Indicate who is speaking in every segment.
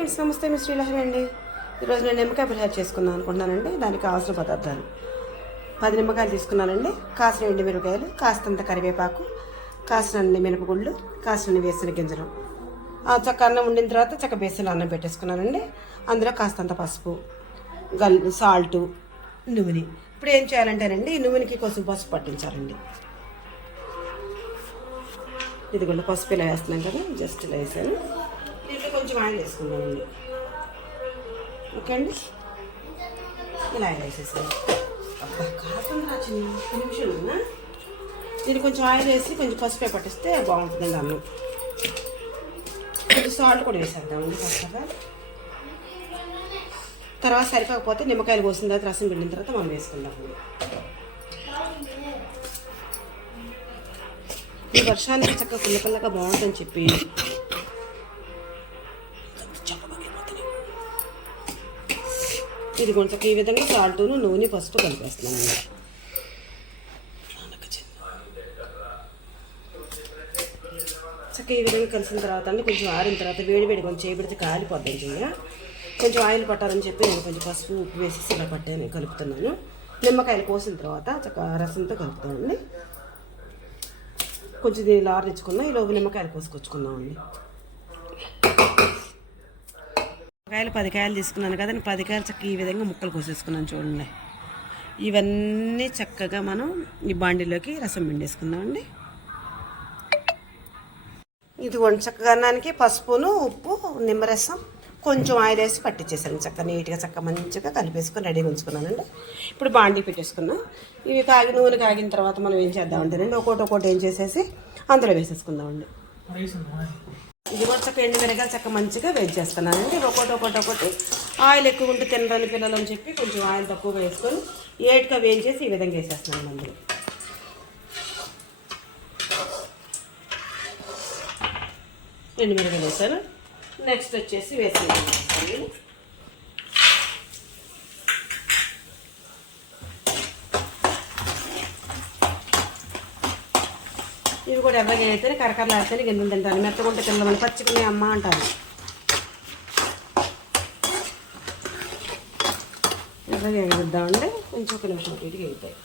Speaker 1: Friends నమస్తే మీ శ్రీలహరి అండి. ఈరోజు నేను నిమ్మకాయ పులిహార చేసుకుందాం అనుకుంటున్నానండి. దానికి కావాల్సిన పదార్థాలు. పది నిమ్మకాయలు తీసుకున్నానండి. కాసిన ఎండు మిరపకాయలు కాస్తంత కరివేపాకు కాసినన్ని మినపగుళ్ళు కాసినన్ని వేసిన గింజలు. ఆ చక్క అన్నం వండిన తర్వాత చక్క బేసలు అన్నం పెట్టేసుకున్నానండి. అందులో కాస్తంత పసుపు గల్ సాల్టు నూనె ఇప్పుడు ఏం చేయాలంటేనండి ఈ నూనెకి కొంచెం పసుపు పట్టించాలండి. ఇదిగోండి పసుపు ఇలా వేస్తున్నాం కదా జస్ట్ ఇలా వేసాను. దీంట్లో కొంచెం ఆయిల్ వేసుకుందామండి ఓకే అండి? ఇలా ఆయిల్ వేసేసాను అబ్బా కాకుండా రాచింది నిమిషం ఉన్నా దీనికి కొంచెం ఆయిల్ వేసి కొంచెం పసుపు పట్టిస్తే బాగుంటుందండి అన్నం. కొంచెం సాల్ట్ కూడా వేసేద్దామండి ఫస్ట్గా తర్వాత సరిపోకపోతే నిమ్మకాయలు పోసిన తర్వాత రసం పిండిన తర్వాత మనం వేసుకుందామండి ఈ వర్షానికి చక్కగా పిల్ల పిల్లగా బాగుంటుందని చెప్పి ఇది కొంచెం ఈ విధంగా సాల్ట్ను నూనె పసుపు కలిపేస్తున్నాను చక్కగా ఈ విధంగా కలిసిన తర్వాత అండి కొంచెం ఆరిన తర్వాత వేడి వేడి కొంచెం చేపెడితే కాలిపోద్దాం చెయ్య కొంచెం ఆయిల్ పట్టాలని చెప్పి నేను కొంచెం పసుపు ఉప్పు వేసేసి ఇలా పట్టాను కలుపుతున్నాను. నిమ్మకాయలు కోసిన తర్వాత చక్కగా రసంతో కలుపుతామండి కొంచెం దీనిలో ఆరించుకుందాం ఈ లోపు నిమ్మకాయలు కోసుకొచ్చుకుందామండి కాయలు పది కాయలు తీసుకున్నాను కదండి పది కాయలు చక్కగా ఈ విధంగా ముక్కలు కోసేసుకున్నాను చూడండి. ఇవన్నీ చక్కగా మనం ఈ బాండీలోకి రసం పిండేసుకుందామండి. ఇది వంట చక్కగా అన్నానికి పసుపును ఉప్పు నిమ్మరసం కొంచెం ఆయిల్ వేసి పట్టించేసాను చక్క నీట్గా చక్క మంచిగా కలిపేసుకొని రెడీగా ఉంచుకున్నానండి. ఇప్పుడు బాండీ పెట్టేసుకున్నాం. ఇవి కాగి నూనె కాగిన తర్వాత మనం ఏం చేద్దామంటేనండి ఒకటి ఒకటి ఏం చేసేసి అందులో వేసేసుకుందామండి. ఇది కూడా చక్క ఎండు మిరగాయలు చక్క మంచిగా వేడి చేస్తున్నానండి ఒకటి ఒకటి ఒకటి ఆయిల్ ఎక్కువ ఉంటే తినరాని పిల్లలు అని చెప్పి కొంచెం ఆయిల్ తక్కువగా వేసుకొని ఏటుగా వేయించేసి ఈ విధంగా వేసేస్తున్నాను అందులో ఎండు మిరగాయలు వేసాను? నెక్స్ట్ వచ్చేసి వేసి ఇవి కూడా ఎర్రగా అయితే కరకరలాడితేనే గిన్నెలు తింటాను మెత్తకుంటే తినమని పచ్చికునే అమ్మ అంటారు. ఎర్రగా ఎగిద్దామండి కొంచెం ఒక నిమిషం ఇటుగా అవుతాయి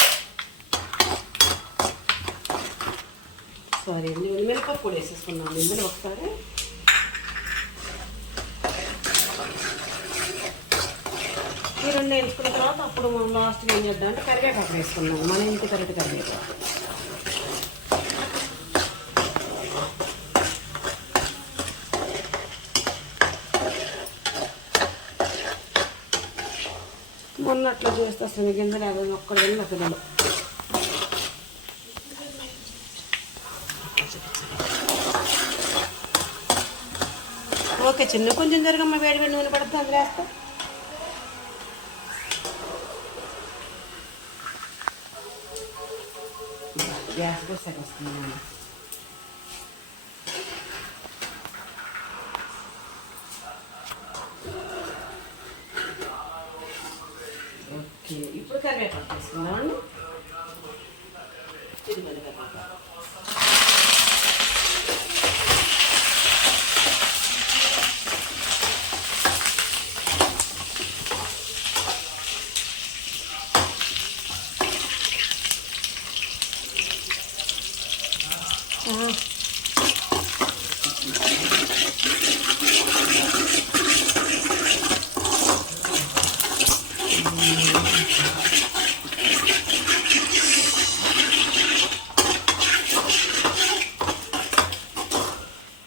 Speaker 1: సారీ అండి మినపప్పు కూడా వేసేసుకున్నాను. ఇందులో ఒకసారి ఈ రెండు వేసుకున్న తర్వాత అప్పుడు మనం లాస్ట్ ఏం చేద్దాం అంటే కరివేపాకు వేసుకున్నాం మన ఇంటి కరెక్ట్ కరివేపాకు. మొన్న అట్లా చేస్తే అసలు గింజలు అది ఒక్కడ వెళ్ళి పిల్లలు ఓకే చిన్న కొంచెం జరగమ్మ వేడి వేడి నూనె పడుతుంది అందులో వేస్తా గ్యాస్ కూడా సగం ఓకే ఇప్పుడు కరివేపాకు తీసుకుందామండి ఇది కరివేపాకు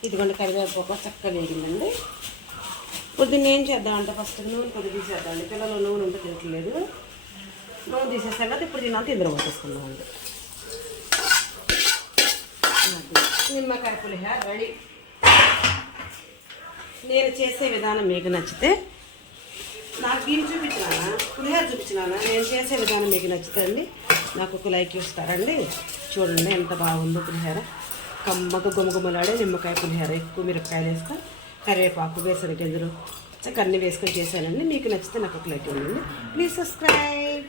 Speaker 1: ఇదిగోండి కరివేపాకు చక్కగా వేగిందండి. పొద్దున్న ఏం చేద్దామంటే ఫస్ట్ నూనె కొద్దిగా తీసేద్దామండి. పిల్లలు నూనె ఉంటే తినట్లేదు. నూనె తీసేసాం కదా ఇప్పుడు దీని అంతా ఇందులో పట్టేసుకుందామండి నిమ్మకాయ పులిహార రెడీ. నేను చేసే విధానం మీకు నచ్చితే నాకు దీన్ని చూపించినానా? పులిహార చూపించినానా? నేను చేసే విధానం మీకు నచ్చుతుంది నాకు ఒక లైక్ ఇస్తారండి. చూడండి ఎంత బాగుందో పులిహార. కమ్మగా గుమగుమలాడే నిమ్మకాయ పులిహార ఎక్కువ మిరపకాయలు వేసుకొని కరివేపాకు వేసిన గింజలు చక్క వేసుకొని చేశానండి. మీకు నచ్చితే నాకు ఒక లైక్ ఇవ్వండి. Please subscribe.